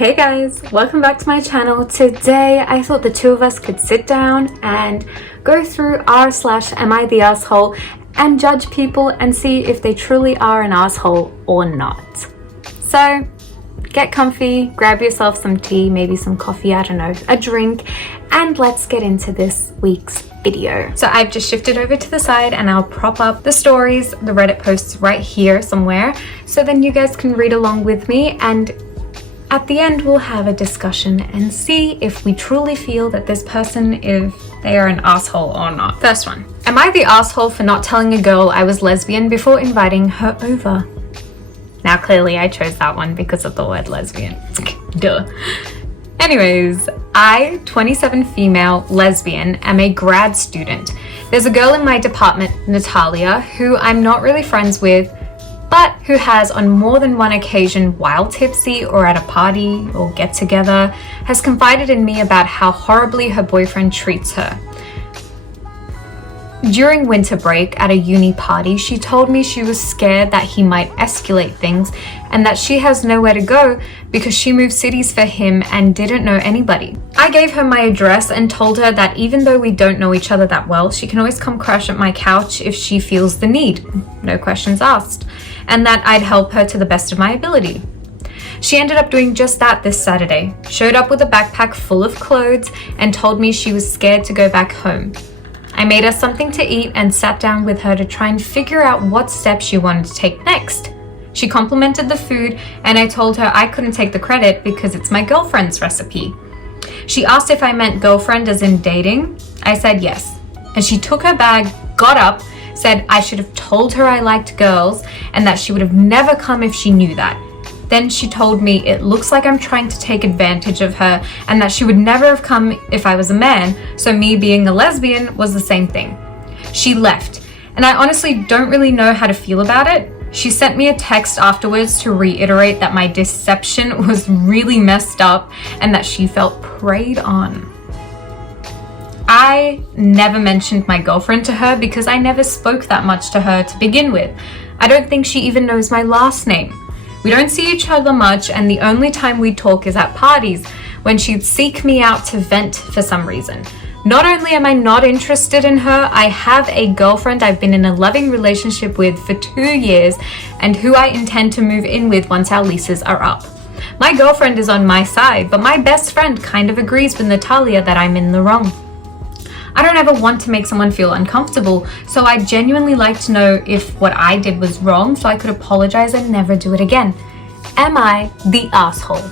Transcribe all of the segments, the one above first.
Hey guys, welcome back to my channel. Today I thought the two of us could sit down and go through r/am I the asshole and judge people and see if they truly are an asshole or not. So get comfy, grab yourself some tea, maybe some coffee, I don't know, a drink, and let's get into this week's video. So I've just shifted over to the side and I'll prop up the stories, the Reddit posts right here somewhere, so then you guys can read along with me, and at the end we'll have a discussion and see if we truly feel that this person, if they are an asshole or not. First one. Am I the asshole for not telling a girl I was lesbian before inviting her over? Now clearly I chose that one because of the word lesbian. Duh. Anyways, I, 27 female, lesbian, am a grad student. There's a girl in my department, Natalia, who I'm not really friends with, but who has on more than one occasion, while tipsy or at a party or get together, has confided in me about how horribly her boyfriend treats her. During winter break at a uni party, she told me she was scared that he might escalate things and that she has nowhere to go because she moved cities for him and didn't know anybody. I gave her my address and told her that even though we don't know each other that well, she can always come crash at my couch if she feels the need, no questions asked, and that I'd help her to the best of my ability. She ended up doing just that this Saturday, showed up with a backpack full of clothes and told me she was scared to go back home. I made her something to eat and sat down with her to try and figure out what steps she wanted to take next. She complimented the food and I told her I couldn't take the credit because it's my girlfriend's recipe. She asked if I meant girlfriend as in dating. I said yes. And she took her bag, got up, said I should have told her I liked girls and that she would have never come if she knew that. Then she told me it looks like I'm trying to take advantage of her and that she would never have come if I was a man, so me being a lesbian was the same thing. She left, and I honestly don't really know how to feel about it. She sent me a text afterwards to reiterate that my deception was really messed up and that she felt preyed on. I never mentioned my girlfriend to her because I never spoke that much to her to begin with. I don't think she even knows my last name. We don't see each other much, and the only time we talk is at parties, when she'd seek me out to vent for some reason. Not only am I not interested in her, I have a girlfriend I've been in a loving relationship with for 2 years and who I intend to move in with once our leases are up. My girlfriend is on my side, but my best friend kind of agrees with Natalia that I'm in the wrong. I don't ever want to make someone feel uncomfortable, so I'd genuinely like to know if what I did was wrong so I could apologize and never do it again. Am I the asshole?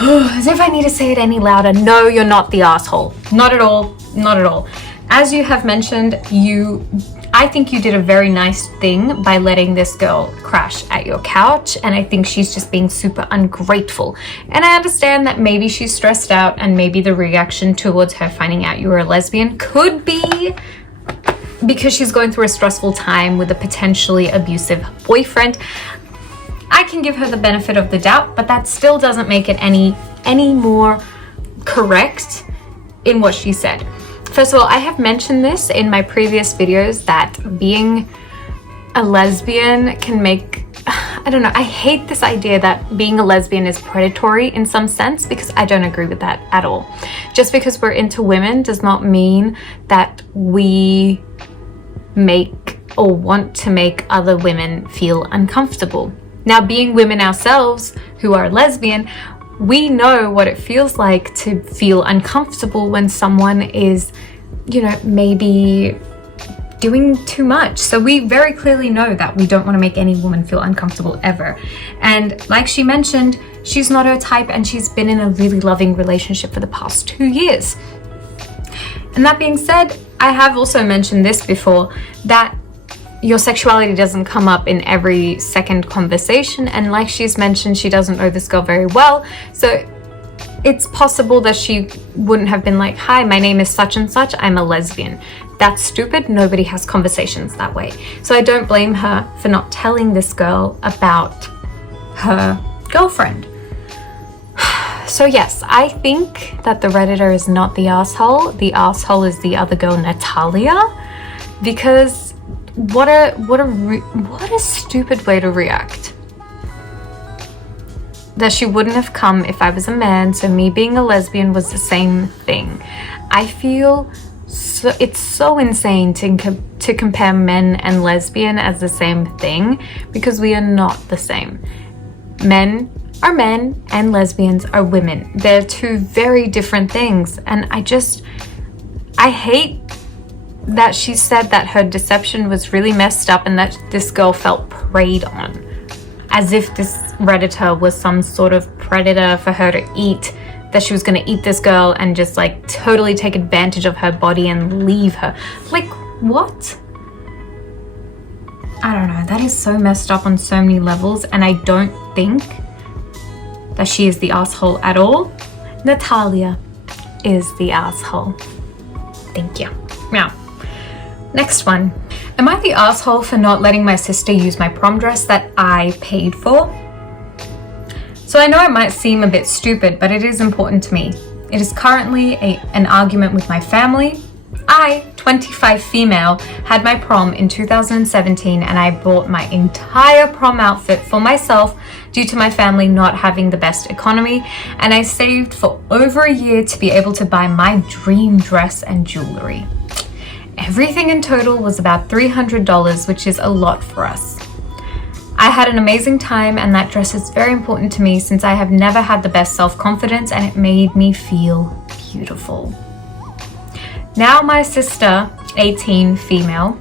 As if I need to say it any louder. No, you're not the asshole. Not at all. Not at all. As you have mentioned, I think you did a very nice thing by letting this girl crash at your couch, and I think she's just being super ungrateful. And I understand that maybe she's stressed out and maybe the reaction towards her finding out you were a lesbian could be because she's going through a stressful time with a potentially abusive boyfriend. I can give her the benefit of the doubt, but that still doesn't make it any more correct in what she said. First of all, I have mentioned this in my previous videos that being a lesbian can make, I don't know, I hate this idea that being a lesbian is predatory in some sense because I don't agree with that at all. Just because we're into women does not mean that we make or want to make other women feel uncomfortable. Now, being women ourselves who are lesbian, we know what it feels like to feel uncomfortable when someone is, maybe doing too much. So we very clearly know that we don't want to make any woman feel uncomfortable ever. And like she mentioned, she's not her type and she's been in a really loving relationship for the past 2 years. And that being said, I have also mentioned this before, that your sexuality doesn't come up in every second conversation, and like she's mentioned, she doesn't know this girl very well, so it's possible that she wouldn't have been like, hi, my name is such and such, I'm a lesbian. That's stupid. Nobody has conversations that way. So I don't blame her for not telling this girl about her girlfriend. So yes, I think that the Redditor is not the asshole. The asshole is the other girl, Natalia, because what a stupid way to react. that she wouldn't have come if I was a man, so me being a lesbian was the same thing. I feel it's so insane to compare men and lesbian as the same thing, because we are not the same. Men are men and lesbians are women. They're two very different things, and I hate that she said that her deception was really messed up and that this girl felt preyed on, as if this Redditor was some sort of predator for her to eat, that she was going to eat this girl and just like totally take advantage of her body and leave her. Like, what? I don't know. That is so messed up on so many levels, and I don't think that she is the asshole at all. Natalia is the asshole. Thank you. Now, next one. Am I the asshole for not letting my sister use my prom dress that I paid for? So I know it might seem a bit stupid, but it is important to me. It is currently an argument with my family. I, 25 female, had my prom in 2017, and I bought my entire prom outfit for myself due to my family not having the best economy, and I saved for over a year to be able to buy my dream dress and jewelry. Everything in total was about $300, which is a lot for us. I had an amazing time, and that dress is very important to me since I have never had the best self-confidence, and it made me feel beautiful. Now my sister, 18 female,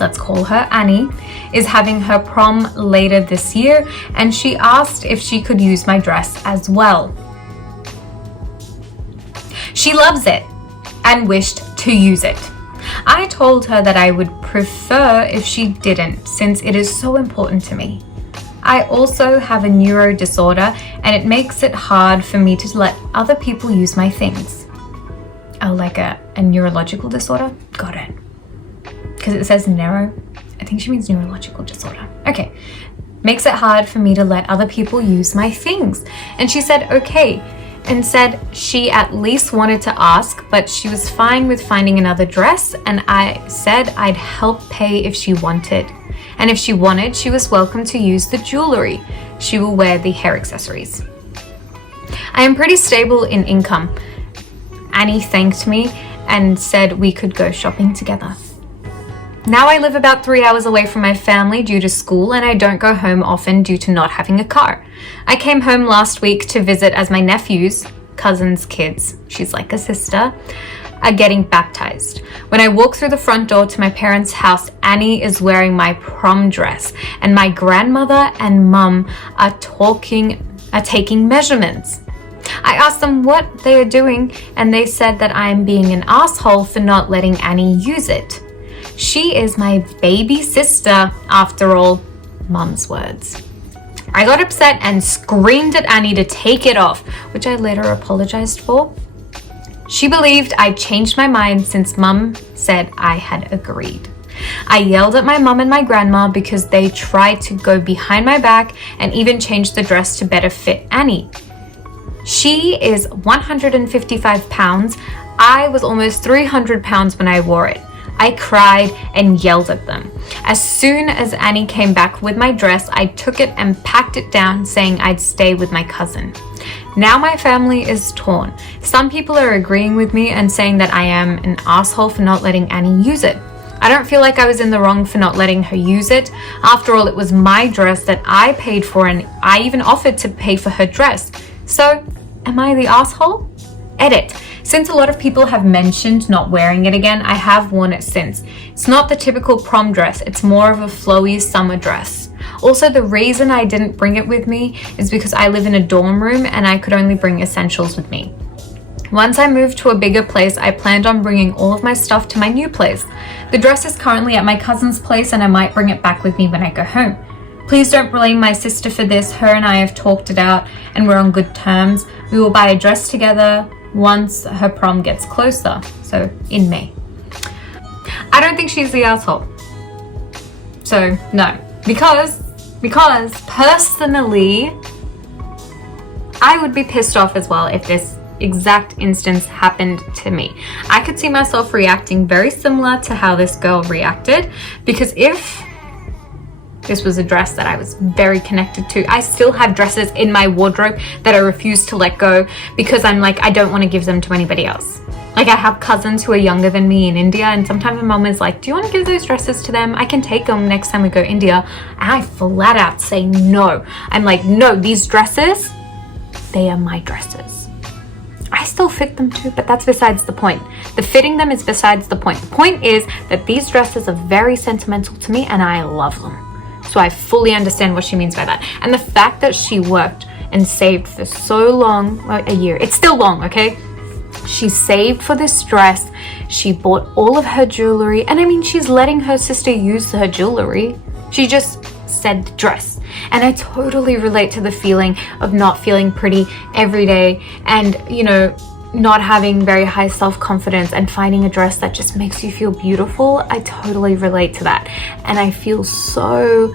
let's call her Annie, is having her prom later this year, and she asked if she could use my dress as well. She loves it and wished to use it. I told her that I would prefer if she didn't, since it is so important to me. I also have a neuro disorder, and it makes it hard for me to let other people use my things. Oh, like a neurological disorder? Got it. Because it says neuro. I think she means neurological disorder. Okay. Makes it hard for me to let other people use my things. And she said, okay, and said she at least wanted to ask, but she was fine with finding another dress, and I said I'd help pay if she wanted. And if she wanted, she was welcome to use the jewelry. She will wear the hair accessories. I am pretty stable in income. Annie thanked me and said we could go shopping together. Now I live about 3 hours away from my family due to school, and I don't go home often due to not having a car. I came home last week to visit as my nephew's cousin's kids, she's like a sister, are getting baptized. When I walk through the front door to my parents' house, Annie is wearing my prom dress, and my grandmother and mum are taking measurements. I asked them what they are doing, and they said that I am being an asshole for not letting Annie use it. She is my baby sister, after all, mum's words. I got upset and screamed at Annie to take it off, which I later apologized for. She believed I'd changed my mind since mum said I had agreed. I yelled at my mum and my grandma because they tried to go behind my back and even change the dress to better fit Annie. She is 155 pounds. I was almost 300 pounds when I wore it. I cried and yelled at them. As soon as Annie came back with my dress, I took it and packed it down, saying I'd stay with my cousin. Now my family is torn. Some people are agreeing with me and saying that I am an asshole for not letting Annie use it. I don't feel like I was in the wrong for not letting her use it. After all, it was my dress that I paid for, and I even offered to pay for her dress. So, am I the asshole? Edit. Since a lot of people have mentioned not wearing it again, I have worn it since. It's not the typical prom dress, it's more of a flowy summer dress. Also, the reason I didn't bring it with me is because I live in a dorm room and I could only bring essentials with me. Once I moved to a bigger place, I planned on bringing all of my stuff to my new place. The dress is currently at my cousin's place, and I might bring it back with me when I go home. Please don't blame my sister for this. Her and I have talked it out and we're on good terms. We will buy a dress together once her prom gets closer, so in May. I don't think she's the asshole. So no, because personally, I would be pissed off as well if this exact instance happened to me. I could see myself reacting very similar to how this girl reacted, because if This was a dress that I was very connected to. I still have dresses in my wardrobe that I refuse to let go because I'm like, I don't want to give them to anybody else. Like, I have cousins who are younger than me in India, and sometimes my mom is like, do you want to give those dresses to them? I can take them next time we go India. And I flat out say no. I'm like, no, these dresses, they are my dresses. I still fit them too, but that's besides the point. The fitting them is besides the point. The point is that these dresses are very sentimental to me and I love them. So I fully understand what she means by that. And the fact that she worked and saved for so long, a year, it's still long, okay? She saved for this dress. She bought all of her jewelry. And I mean, she's letting her sister use her jewelry. She just said dress. And I totally relate to the feeling of not feeling pretty every day and, you know, not having very high self-confidence and finding a dress that just makes you feel beautiful. I totally relate to that. And I feel so,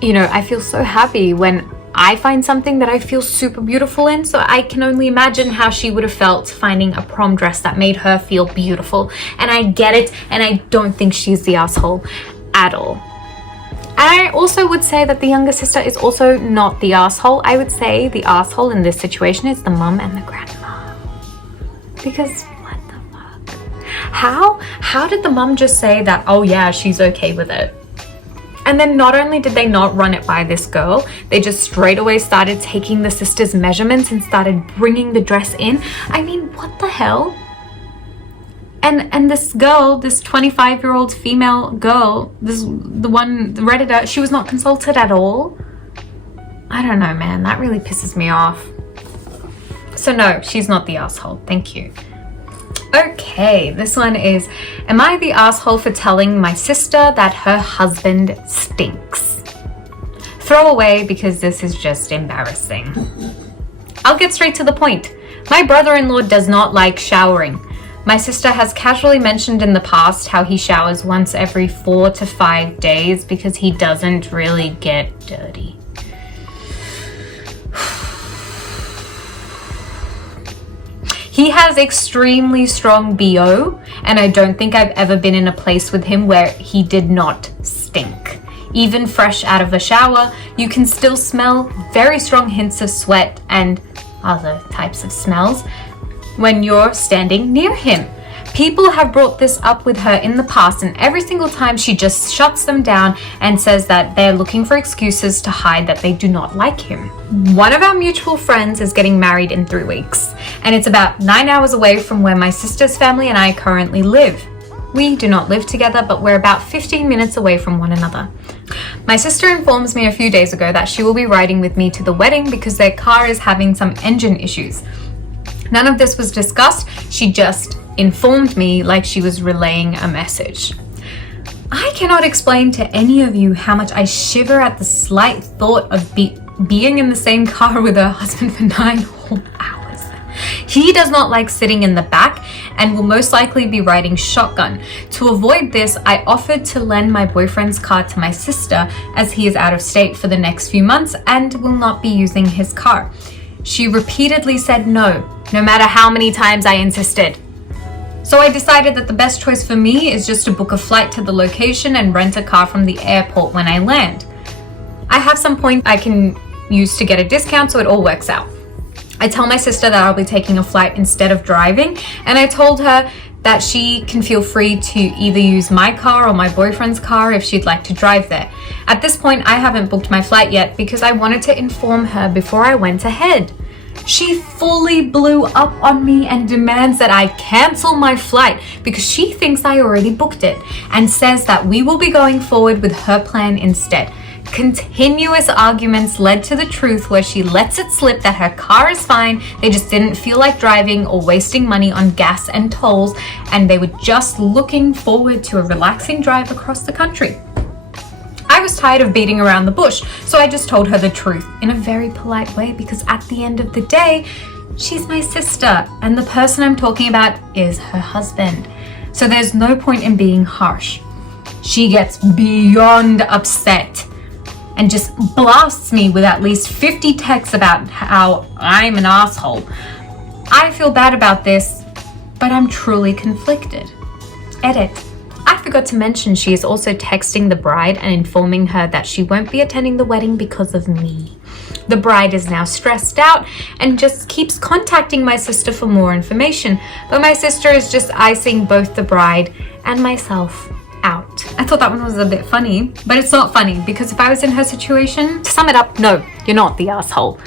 you know, I feel so happy when I find something that I feel super beautiful in. So I can only imagine how she would have felt finding a prom dress that made her feel beautiful. And I get it, and I don't think she's the asshole at all. And I also would say that the younger sister is also not the asshole. I would say the asshole in this situation is the mum and the grandma. Because what the fuck? How did the mum just say that, oh yeah, she's okay with it? And then not only did they not run it by this girl, they just straight away started taking the sister's measurements and started bringing the dress in. I mean, what the hell? And this girl, this 25-year-old female girl, the Redditor, she was not consulted at all. I don't know, man. That really pisses me off. So no, she's not the asshole. Thank you. Okay, this one is, am I the asshole for telling my sister that her husband stinks? Throw away because this is just embarrassing. I'll get straight to the point. My brother-in-law does not like showering. My sister has casually mentioned in the past how he showers once every 4 to 5 days because he doesn't really get dirty. He has extremely strong BO, and I don't think I've ever been in a place with him where he did not stink. Even fresh out of the shower, you can still smell very strong hints of sweat and other types of smells when you're standing near him. People have brought this up with her in the past, and every single time she just shuts them down and says that they're looking for excuses to hide that they do not like him. One of our mutual friends is getting married in 3 weeks, and it's about 9 hours away from where my sister's family and I currently live. We do not live together, but we're about 15 minutes away from one another. My sister informs me a few days ago that she will be riding with me to the wedding because their car is having some engine issues. None of this was discussed. She just informed me like she was relaying a message. I cannot explain to any of you how much I shiver at the slight thought of being in the same car with her husband for 9 whole hours. He does not like sitting in the back and will most likely be riding shotgun. To avoid this, I offered to lend my boyfriend's car to my sister as he is out of state for the next few months and will not be using his car. She repeatedly said no matter how many times I insisted. So I decided that the best choice for me is just to book a flight to the location and rent a car from the airport when I land. I have some points I can use to get a discount, so it all works out. I tell my sister that I'll be taking a flight instead of driving, and I told her that she can feel free to either use my car or my boyfriend's car if she'd like to drive there. At this point, I haven't booked my flight yet because I wanted to inform her before I went ahead. She fully blew up on me and demands that I cancel my flight because she thinks I already booked it and says that we will be going forward with her plan instead. Continuous arguments led to the truth where she lets it slip that her car is fine, they just didn't feel like driving or wasting money on gas and tolls, and they were just looking forward to a relaxing drive across the country. I was tired of beating around the bush, so I just told her the truth in a very polite way because at the end of the day, she's my sister and the person I'm talking about is her husband. So there's no point in being harsh. She gets beyond upset and just blasts me with at least 50 texts about how I'm an asshole. I feel bad about this, but I'm truly conflicted. Edit. I forgot to mention, she is also texting the bride and informing her that she won't be attending the wedding because of me. The bride is now stressed out and just keeps contacting my sister for more information, but my sister is just icing both the bride and myself out. I thought that one was a bit funny, but it's not funny because if I was in her situation, to sum it up, no, you're not the asshole.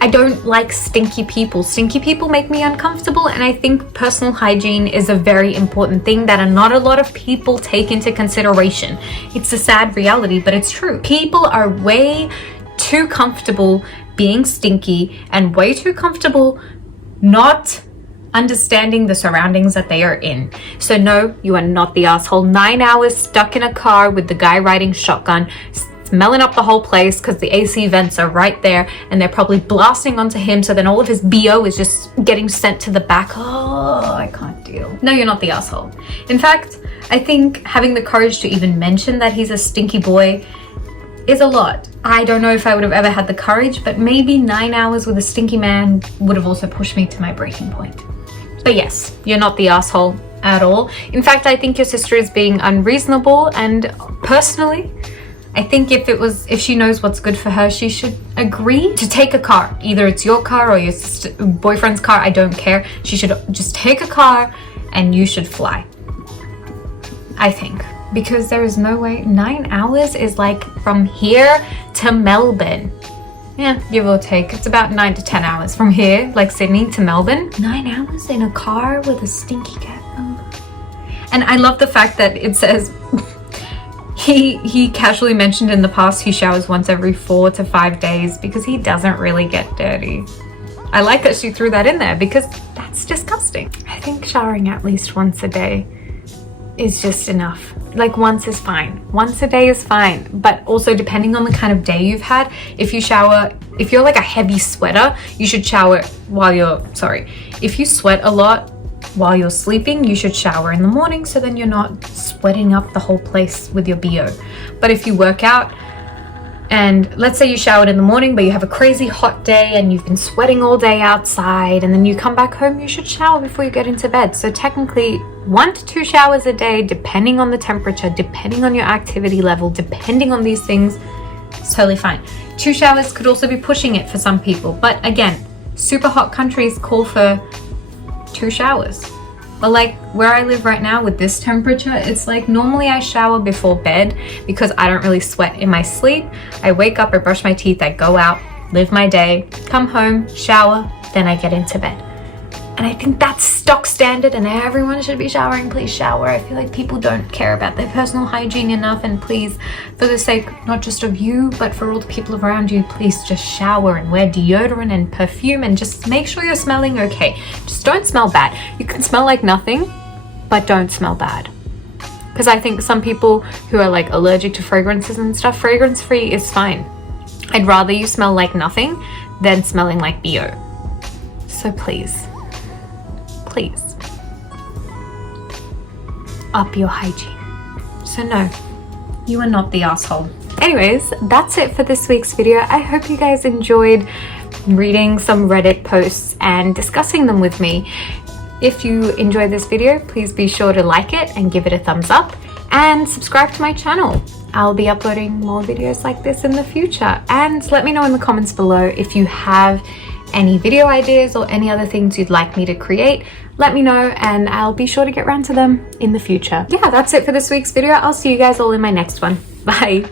I don't like stinky people. Stinky people make me uncomfortable, and I think personal hygiene is a very important thing that not a lot of people take into consideration. It's a sad reality, but it's true. People are way too comfortable being stinky and way too comfortable not understanding the surroundings that they are in. So no, you are not the asshole. 9 hours stuck in a car with the guy riding shotgun, smelling up the whole place because the AC vents are right there and they're probably blasting onto him, so then all of his BO is just getting sent to the back. Oh, I can't deal. No, you're not the asshole. In fact, I think having the courage to even mention that he's a stinky boy is a lot. I don't know if I would have ever had the courage, but maybe 9 hours with a stinky man would have also pushed me to my breaking point. But yes, you're not the asshole at all. In fact, I think your sister is being unreasonable, and personally, I think if she knows what's good for her, she should agree to take a car. Either it's your car or your boyfriend's car, I don't care. She should just take a car and you should fly, I think. Because there is no way. 9 hours is like from here to Melbourne. Yeah, give or take. It's about 9 to 10 hours from here, like Sydney to Melbourne. 9 hours in a car with a stinky cat. Oh. And I love the fact that it says he casually mentioned in the past he showers once every 4 to 5 days because he doesn't really get dirty. I like that she threw that in there because that's disgusting. I think showering at least once a day is just enough. Like once is fine. Once a day is fine. But also depending on the kind of day you've had, if you're like a heavy sweater, you should shower if you sweat a lot while you're sleeping, you should shower in the morning so then you're not sweating up the whole place with your BO. But if you work out and let's say you showered in the morning but you have a crazy hot day and you've been sweating all day outside and then you come back home, you should shower before you get into bed. So technically 1 to 2 showers a day, depending on the temperature, depending on your activity level, depending on these things, it's totally fine. 2 showers could also be pushing it for some people, but again, super hot countries call for 2 showers. But like where I live right now with this temperature, it's like normally I shower before bed because I don't really sweat in my sleep. I wake up, I brush my teeth, I go out, live my day, come home, shower, then I get into bed. And I think that's stock standard and everyone should be showering. Please shower. I feel like people don't care about their personal hygiene enough, and please, for the sake not just of you but for all the people around you, please just shower and wear deodorant and perfume and just make sure you're smelling okay. Just don't smell bad. You can smell like nothing, but don't smell bad. Because I think some people who are like allergic to fragrances and stuff, fragrance free is fine. I'd rather you smell like nothing than smelling like BO. So please up your hygiene. So no, you are not the asshole. Anyways, that's it for this week's video. I hope you guys enjoyed reading some Reddit posts and discussing them with me. If you enjoyed this video, please be sure to like it and give it a thumbs up and subscribe to my channel. I'll be uploading more videos like this in the future. And let me know in the comments below if you have any video ideas or any other things you'd like me to create. Let me know and I'll be sure to get around to them in the future. Yeah, that's it for this week's video. I'll see you guys all in my next one. Bye.